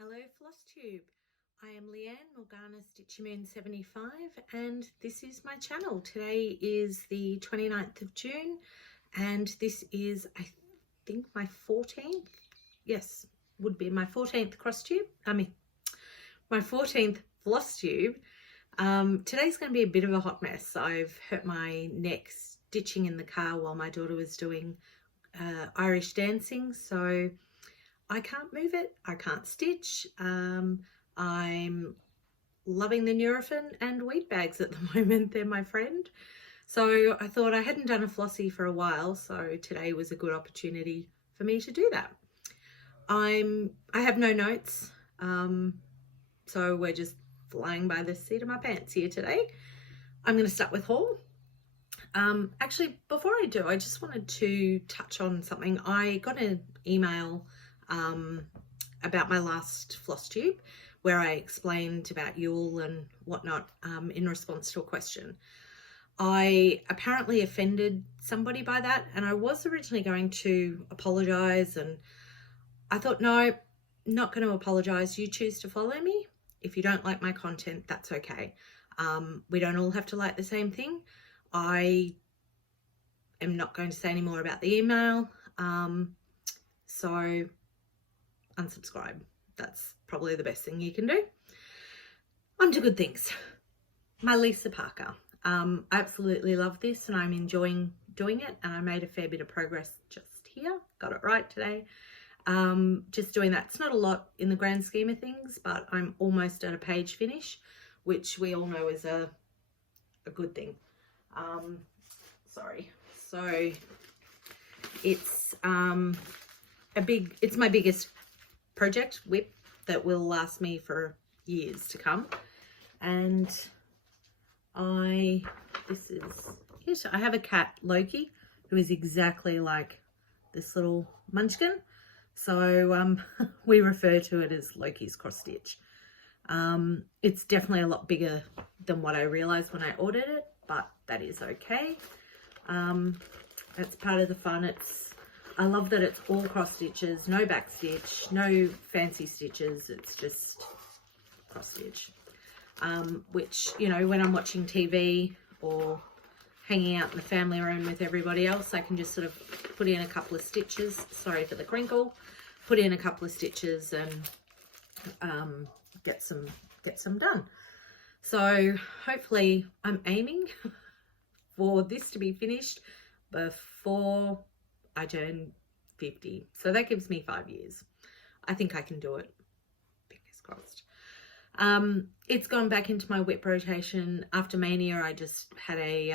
Hello Flosstube, I am Leanne Morgana Stitchymoon 75 and this is my channel. Today is the 29th of June and this is I think my 14th, yes, would be my 14th my 14th Flosstube. Today's going to be a bit of a hot mess. I've hurt my neck stitching in the car while my daughter was doing Irish dancing, so I can't move it, I can't stitch. I'm loving the Nurofen and weed bags at the moment, they're my friend. So I thought I hadn't done a flossy for a while, so today was a good opportunity for me to do that. I have no notes, so we're just flying by the seat of my pants here today. I'm going to start with haul. Actually, before I do, I just wanted to touch on something. I got an email about my last Flosstube where I explained about Yule and whatnot in response to a question. I apparently offended somebody by that, and I was originally going to apologise, and I thought, no, not going to apologise. You choose to follow me. If you don't like my content, that's okay. We don't all have to like the same thing. I am not going to say any more about the email. So unsubscribe. That's probably the best thing you can do. On to good things. My Lisa Parker. I absolutely love this and I'm enjoying doing it, and I made a fair bit of progress just here. Got it right today. Just doing that. It's not a lot in the grand scheme of things, but I'm almost at a page finish, which we all know is a good thing. Sorry. So it's it's my biggest project whip that will last me for years to come, and I have a cat, Loki, who is exactly like this little munchkin, so we refer to it as Loki's cross stitch. It's definitely a lot bigger than what I realized when I ordered it, but that is okay. That's part of the fun. I love that it's all cross stitches, no back stitch, no fancy stitches. It's just cross stitch, which, you know, when I'm watching TV or hanging out in the family room with everybody else, I can just sort of put in a couple of stitches. Sorry for the crinkle. Put in a couple of stitches and get some done. So hopefully I'm aiming for this to be finished before I turn 50. So that gives me 5 years. I think I can do it. Fingers crossed. It's gone back into my whip rotation. After Mania, I just had a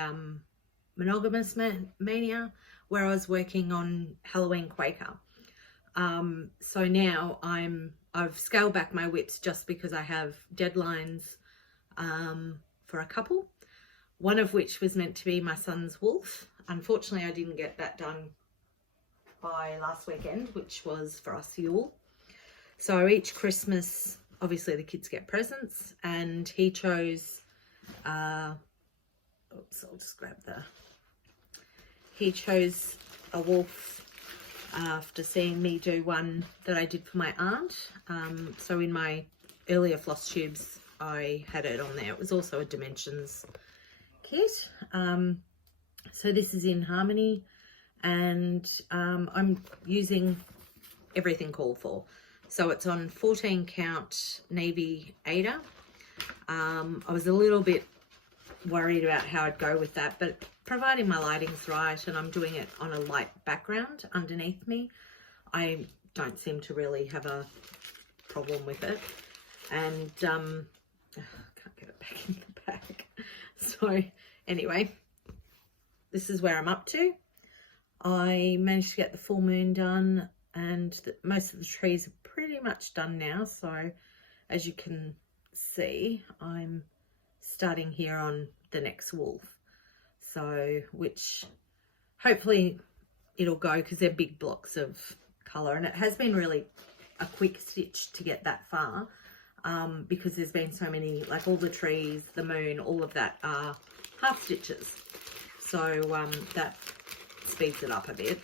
monogamous mania where I was working on Halloween Quaker. So now I've scaled back my whips just because I have deadlines for a couple, one of which was meant to be my son's wolf. Unfortunately, I didn't get that done by last weekend, which was for us Yule. So each Christmas, obviously the kids get presents, and he chose he chose a wolf after seeing me do one that I did for my aunt. So in my earlier floss tubes I had it on there. It was also a dimensions kit. So this is in Harmony, and I'm using everything called for. So it's on 14 count navy Ada. I was a little bit worried about how I'd go with that, but providing my lighting's right and I'm doing it on a light background underneath me, I don't seem to really have a problem with it. And I can't get it back in the bag. So anyway, this is where I'm up to. I managed to get the full moon done, and most of the trees are pretty much done now. So as you can see, I'm starting here on the next wolf. So, which hopefully it'll go, because they're big blocks of colour, and it has been really a quick stitch to get that far, because there's been so many, like all the trees, the moon, all of that are half stitches. So that speeds it up a bit.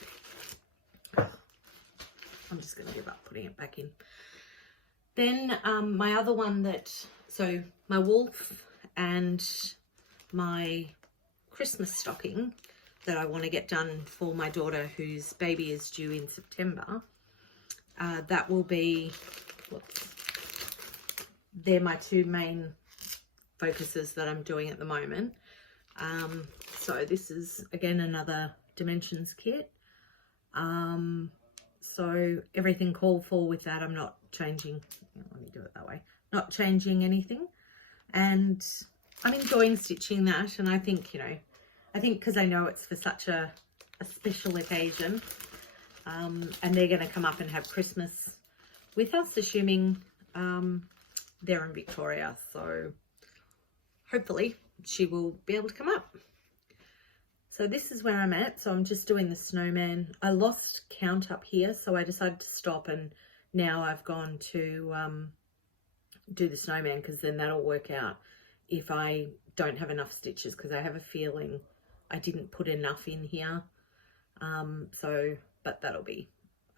I'm just going to give up putting it back in. Then my other one so my wolf and my Christmas stocking that I want to get done for my daughter whose baby is due in September. That will be, they're my two main focuses that I'm doing at the moment. So this is again another dimensions kit. So everything called for with that, I'm not changing. Let me do it that way. Not changing anything, and I'm enjoying stitching that. And I think, you know, because I know it's for such a special occasion, and they're going to come up and have Christmas with us, assuming they're in Victoria. So hopefully she will be able to come up. So this is where I'm at. So I'm just doing the snowman. I lost count up here, so I decided to stop, and now I've gone to do the snowman, because then that'll work out if I don't have enough stitches, because I have a feeling I didn't put enough in here. But that'll be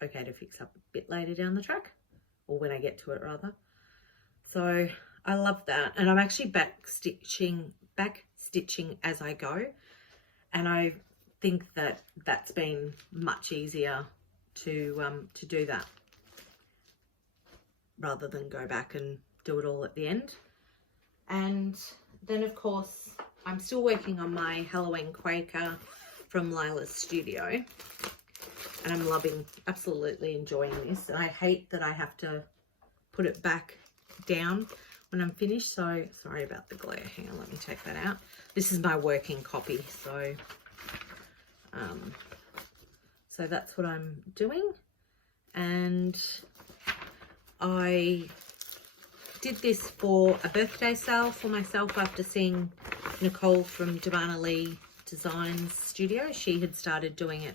okay to fix up a bit later down the track, or when I get to it rather. So I love that, and I'm actually back stitching as I go. And I think that that's been much easier to do that, rather than go back and do it all at the end. And then of course I'm still working on my Halloween Quaker from Lila's studio, and I'm absolutely enjoying this. And I hate that I have to put it back down when I'm finished. So sorry about the glare. Hang on, let me take that out. This is my working copy, so so that's what I'm doing. And I did this for a birthday sale for myself after seeing Nicole from Divana Lee Designs Studio. She had started doing it,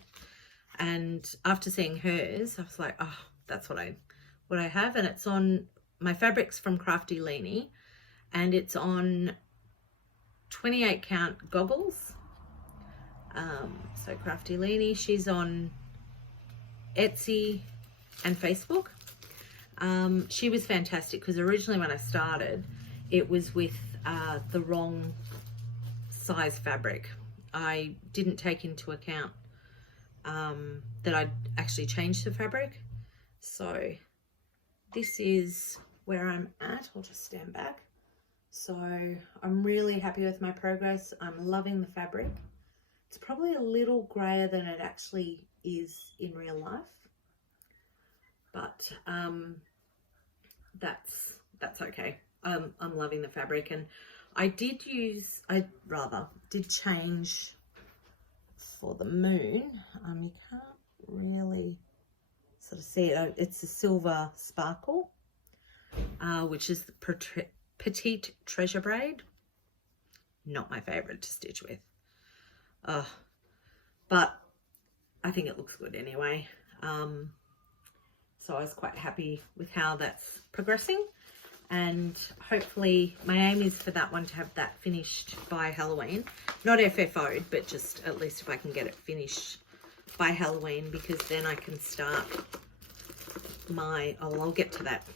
and after seeing hers, I was like, oh, that's what I have. And it's on my fabrics from Crafty Leanie, and it's on 28 count goggles. So Crafty Leanie, she's on Etsy and Facebook. She was fantastic, because originally when I started, it was with the wrong size fabric. I didn't take into account that I'd actually changed the fabric. So this is where I'm at. I'll just stand back. So I'm really happy with my progress. I'm loving the fabric. It's probably a little grayer than it actually is in real life, but that's okay. I'm loving the fabric. And I did change for the moon. You can't really sort of see it. It's a silver sparkle, which is the Petite Treasure braid. Not my favorite to stitch with, but I think it looks good anyway. So I was quite happy with how that's progressing, and hopefully my aim is for that one to have that finished by Halloween. Not FFO'd, but just at least if I can get it finished by Halloween, because then I can start my, I'll get to that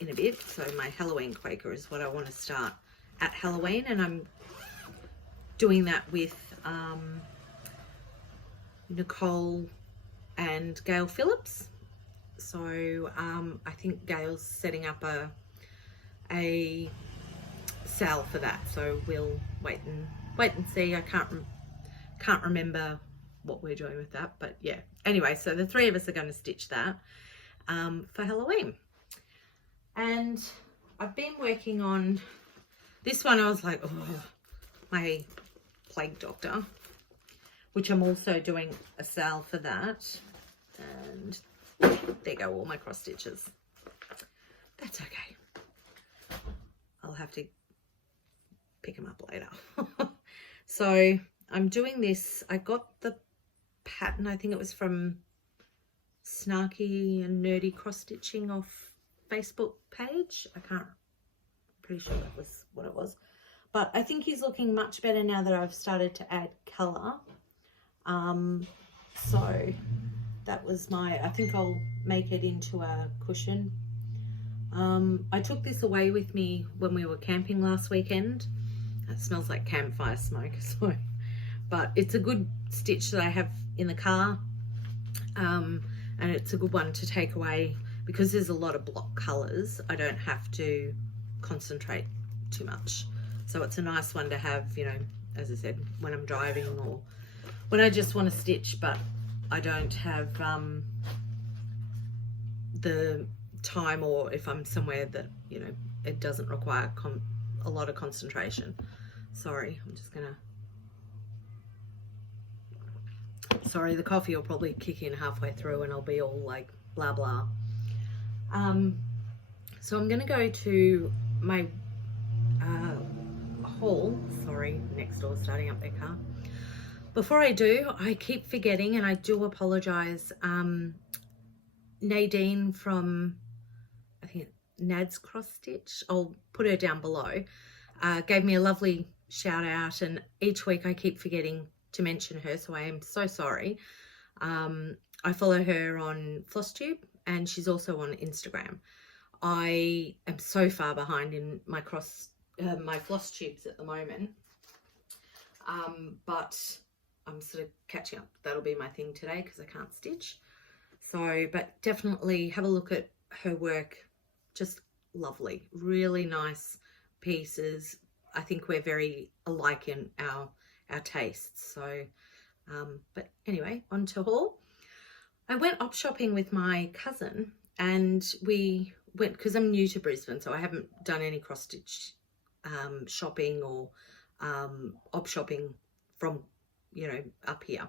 in a bit. So my Halloween Quaker is what I want to start at Halloween, and I'm doing that with Nicole and Gail Phillips. So I think Gail's setting up a sale for that, so we'll wait and see. I can't remember what we're doing with that, but yeah. Anyway, so the three of us are going to stitch that for Halloween. And I've been working on this one. I was like, oh, my plague doctor, which I'm also doing a sale for that. And there go all my cross stitches. That's okay. I'll have to pick them up later. So I'm doing this. I got the pattern, I think it was from Snarky and Nerdy Cross Stitching off Facebook page. Pretty sure that was what it was. But I think he's looking much better now that I've started to add colour. So that was I think I'll make it into a cushion I took this away with me when we were camping last weekend. It smells like campfire smoke, so, but it's a good stitch that I have in the car, and it's a good one to take away because there's a lot of block colours. I don't have to concentrate too much, so it's a nice one to have, you know, as I said, when I'm driving or when I just want to stitch but I don't have the time, or if I'm somewhere that, you know, it doesn't require a lot of concentration. Sorry, I'm just gonna, sorry, the coffee will probably kick in halfway through and I'll be all like blah blah. So I'm gonna go to my haul. Sorry, next door starting up their car. Before I do, I keep forgetting, and I do apologize. Nadine from, I think, Nad's Cross Stitch, I'll put her down below, gave me a lovely shout out, and each week I keep forgetting to mention her, so I am so sorry. I follow her on Flosstube, and she's also on Instagram. I am so far behind in my my floss tubes at the moment, but I'm sort of catching up. That'll be my thing today because I can't stitch. So, but definitely have a look at her work. Just lovely, really nice pieces. I think we're very alike in our tastes. So, but anyway, on to haul. I went op shopping with my cousin, and we went, because I'm new to Brisbane, so I haven't done any cross stitch shopping or op shopping from, you know, up here.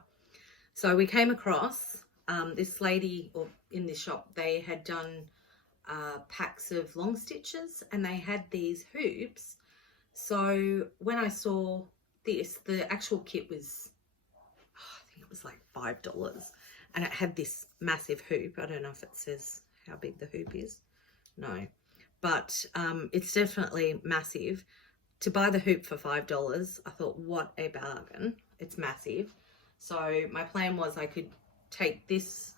So we came across this lady, or in this shop, they had done packs of long stitches, and they had these hoops. So when I saw this, the actual kit was, I think it was like $5, and it had this massive hoop. I don't know if it says how big the hoop is. No, but it's definitely massive. To buy the hoop for $5, I thought, what a bargain. It's massive. So my plan was I could take this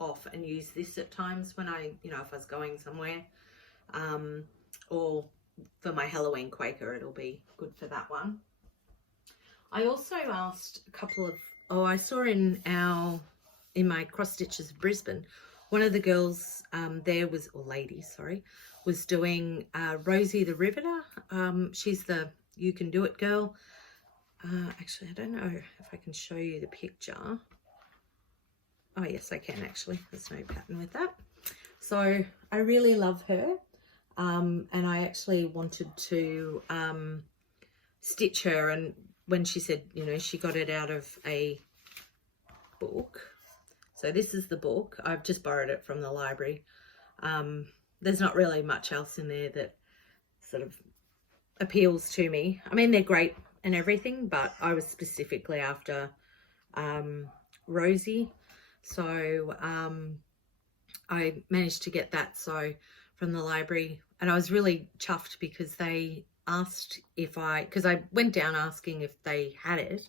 off and use this at times when I, you know, if I was going somewhere, or for my Halloween Quaker, it'll be good for that one. I also asked a couple of, I saw in my cross stitches of Brisbane, one of the girls there was, or lady, sorry, was doing Rosie the Riveter. She's the You Can Do It girl. Actually, I don't know if I can show you the picture. Oh yes, I can actually. There's no pattern with that. So I really love her, and I actually wanted to stitch her, and when she said, you know, she got it out of a book. So this is the book. I've just borrowed it from the library. There's not really much else in there that sort of appeals to me. I mean, they're great and everything, but I was specifically after Rosie. So I managed to get that from the library, and I was really chuffed because they asked because I went down asking if they had it,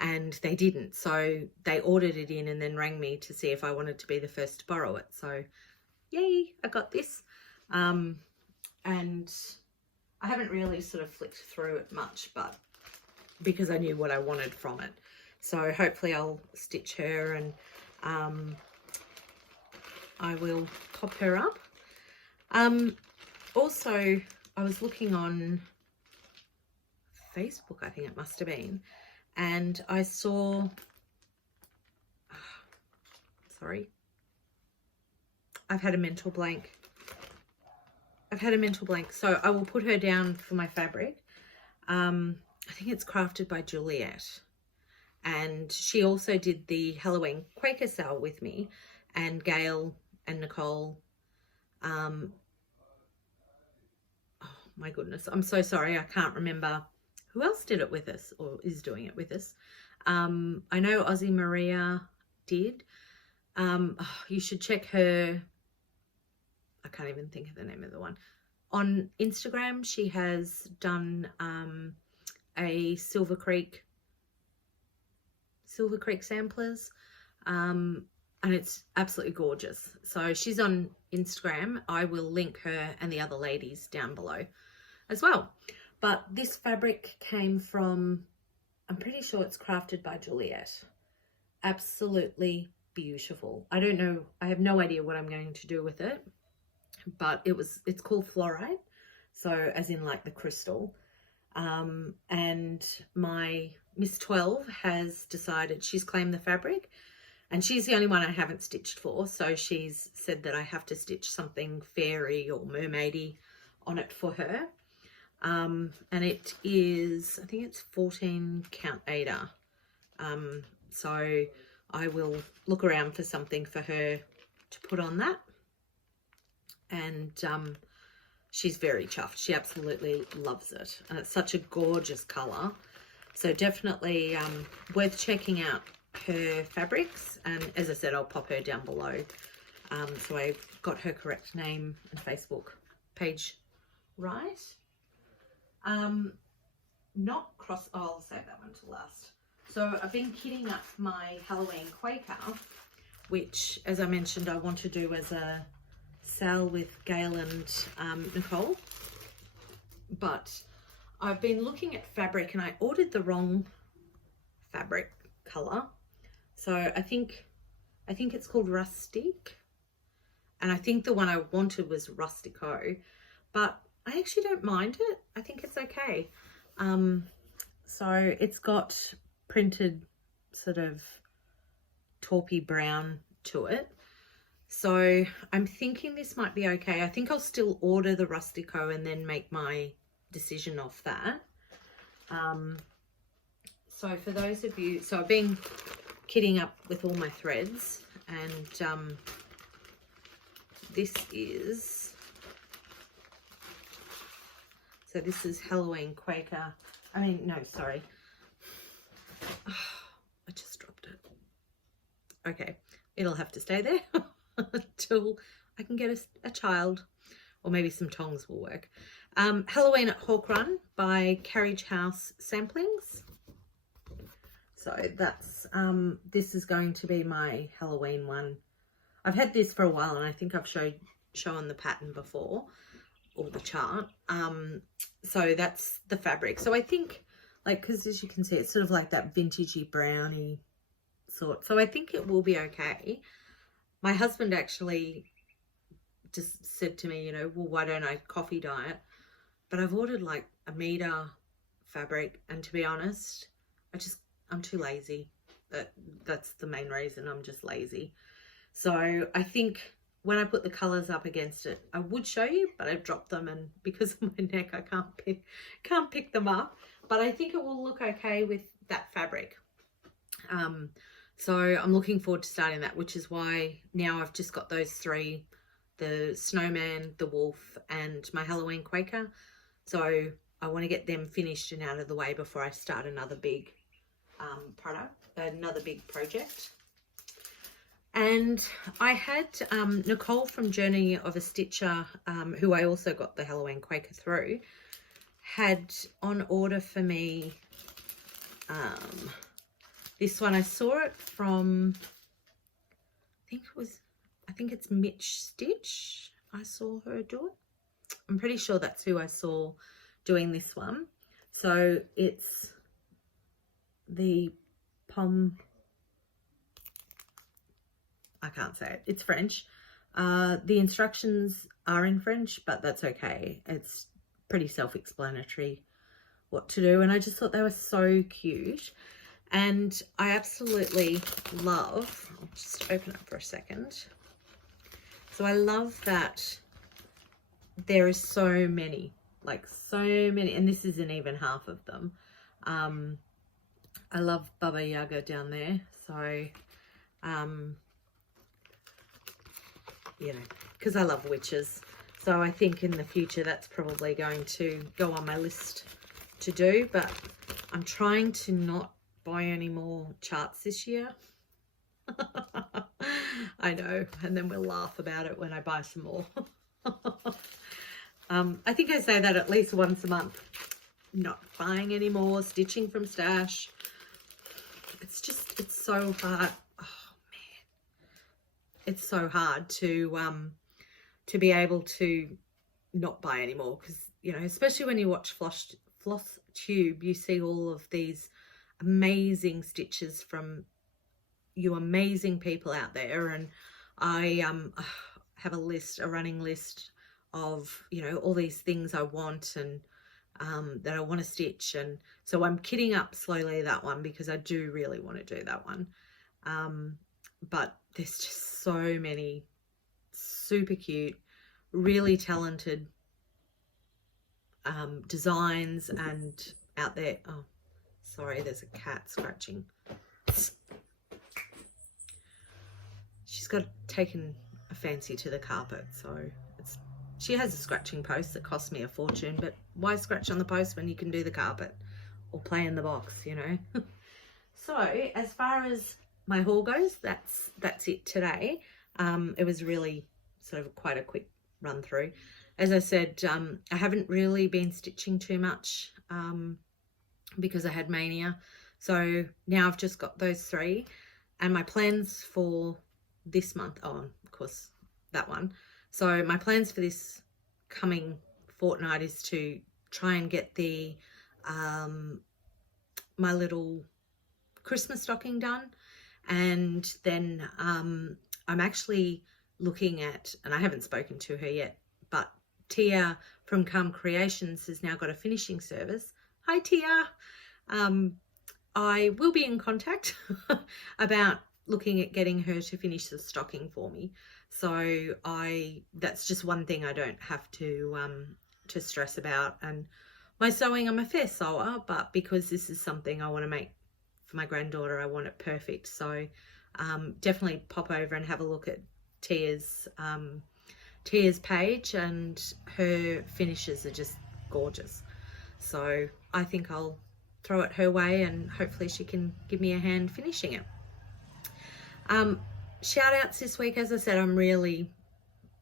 and they didn't. So they ordered it in and then rang me to see if I wanted to be the first to borrow it. So yay, I got this. And I haven't really sort of flicked through it much, but because I knew what I wanted from it. So hopefully I'll stitch her, and I will pop her up. Also, I was looking on Facebook, I think it must have been, and I saw, sorry, I've had a mental blank. So I will put her down for my fabric. I think it's crafted by Julliette, and she also did the Halloween Quaker sale with me, and Gail and Nicole. Oh my goodness, I'm so sorry, I can't remember who else did it with us or is doing it with us. I know Aussie Maria did. You should check her, I can't even think of the name of the one. On Instagram, she has done a Silver Creek samplers, and it's absolutely gorgeous. So she's on Instagram, I will link her and the other ladies down below as well. But this fabric came from, I'm pretty sure it's crafted by Julliette. Absolutely beautiful. I don't know, I have no idea what I'm going to do with it, but it's called Flourite, so as in like the crystal. And my Miss 12 has decided, she's claimed the fabric, and she's the only one I haven't stitched for, so she's said that I have to stitch something fairy or mermaidy on it for her. And it is, I think it's 14 count Ada. So I will look around for something for her to put on that. And she's very chuffed. She absolutely loves it. And it's such a gorgeous colour. So definitely worth checking out her fabrics. And as I said, I'll pop her down below. So I've got her correct name and Facebook page right. Not cross, oh, I'll save that one to last. So I've been kitting up my Halloween Quaker, which, as I mentioned, I want to do as a sale with Gail and Nicole. But I've been looking at fabric and I ordered the wrong fabric colour. So I think it's called Rustique. And I think the one I wanted was Rustico. But I actually don't mind it. I think it's okay. So it's got printed sort of taupey brown to it. So I'm thinking this might be okay. I think I'll still order the Rustico and then make my decision off that. So for those of you, so I've been kitting up with all my threads, and this is, so this is Halloween Quaker. I mean, no, sorry. Oh, I just dropped it. Okay, it'll have to stay there until I can get a child, or maybe some tongs will work. Halloween at Hawk Run by Carriage House Samplings. So that's, this is going to be my Halloween one. I've had this for a while and I think I've shown the pattern before, or the chart. So that's the fabric. So I think, like, because as you can see, it's sort of like that vintagey browny sort. So I think it will be okay. My husband actually just said to me, you know, well, why don't I coffee dye it? But I've ordered like a meter fabric, and to be honest, I'm too lazy. That's the main reason. I'm just lazy. So I think when I put the colours up against it, I would show you, but I've dropped them, and because of my neck, I can't pick them up. But I think it will look okay with that fabric. So I'm looking forward to starting that, which is why now I've just got those three, the Snowman, the Wolf, and my Halloween Quaker. So I want to get them finished and out of the way before I start another big another big project. And I had Nicole from Journey of a Stitcher, who I also got the Halloween Quaker through, had on order for me this one. I saw it from, I think it's Mitch Stitch. I saw her do it. I'm pretty sure that's who I saw doing this one. So it's the Pomme, I can't say it, it's French. The instructions are in French, but that's okay. It's pretty self-explanatory what to do, and I just thought they were so cute. And I absolutely love, I'll just open up for a second. So I love that there is so many, like so many, and this isn't even half of them. I love Baba Yaga down there, so you know, because I love witches. So I think in the future that's probably going to go on my list to do, but I'm trying to not buy any more charts this year. I know, and then we'll laugh about it when I buy some more. I think I say that at least once a month. Not buying any more, stitching from stash. It's so hard. Oh man, it's so hard to to be able to not buy anymore, because, you know, especially when you watch Flosstube, you see all of these amazing stitches from you amazing people out there, and I have a running list of, you know, all these things I want and that I want to stitch, and so I'm kitting up slowly that one because I do really want to do that one. But there's just so many super cute, really talented designs and out there. Oh, sorry, there's a cat scratching. She's got taken a fancy to the carpet, so she has a scratching post that cost me a fortune, but why scratch on the post when you can do the carpet or play in the box, you know? So as far as my haul goes, that's it today. It was really sort of quite a quick run through. As I said, I haven't really been stitching too much because I had mania. So now I've just got those 3, and my plans for this month, oh, of course, that one. So my plans for this coming fortnight is to try and get the my little Christmas stocking done, and then I'm actually looking at, and I haven't spoken to her yet, but Tia from Creations has now got a finishing service. Hi Tia. I will be in contact about looking at getting her to finish the stocking for me. So that's just one thing I don't have to stress about. And my sewing, I'm a fair sewer, but because this is something I want to make for my granddaughter, I want it perfect. So definitely pop over and have a look at Tia's page, and her finishes are just gorgeous. So I think I'll throw it her way, and hopefully she can give me a hand finishing it. Shout outs this week. As I said, I'm really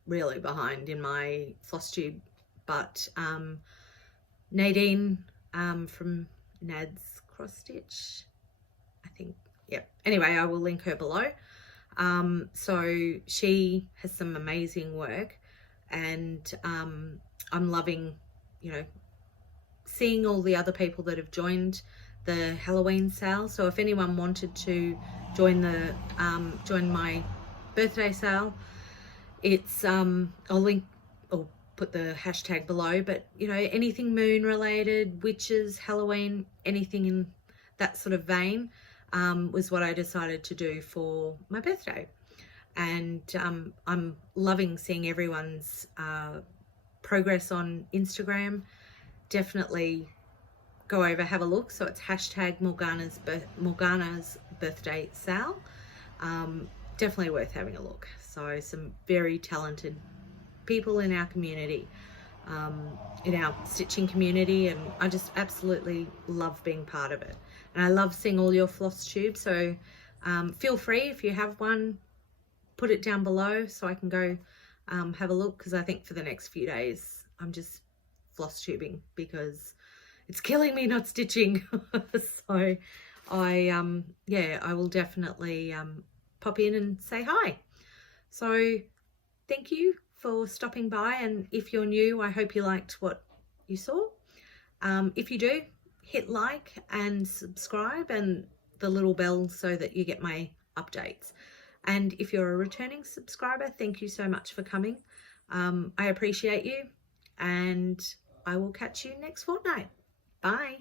behind in my Flosstube, but Nadine from Nad's Cross Stitch, I think, yep. Anyway, I will link her below. So she has some amazing work, and I'm loving, you know, seeing all the other people that have joined the Halloween sale. So if anyone wanted to join the join my birthday sale, it's I'll put the hashtag below, but you know, anything moon related, witches, Halloween, anything in that sort of vein was what I decided to do for my birthday. And I'm loving seeing everyone's progress on Instagram. Definitely go over, have a look. So it's hashtag Morgana's birthday sale. Definitely worth having a look. So some very talented people in our community, in our stitching community, and I just absolutely love being part of it. And I love seeing all your Flosstube. So feel free, if you have one, put it down below so I can go have a look, because I think for the next few days I'm just Flosstubing because it's killing me not stitching. So I will definitely pop in and say hi. So thank you for stopping by, and if you're new, I hope you liked what you saw. If you do, hit like and subscribe and the little bell so that you get my updates. And if you're a returning subscriber, thank you so much for coming. I appreciate you, and I will catch you next fortnight. Bye.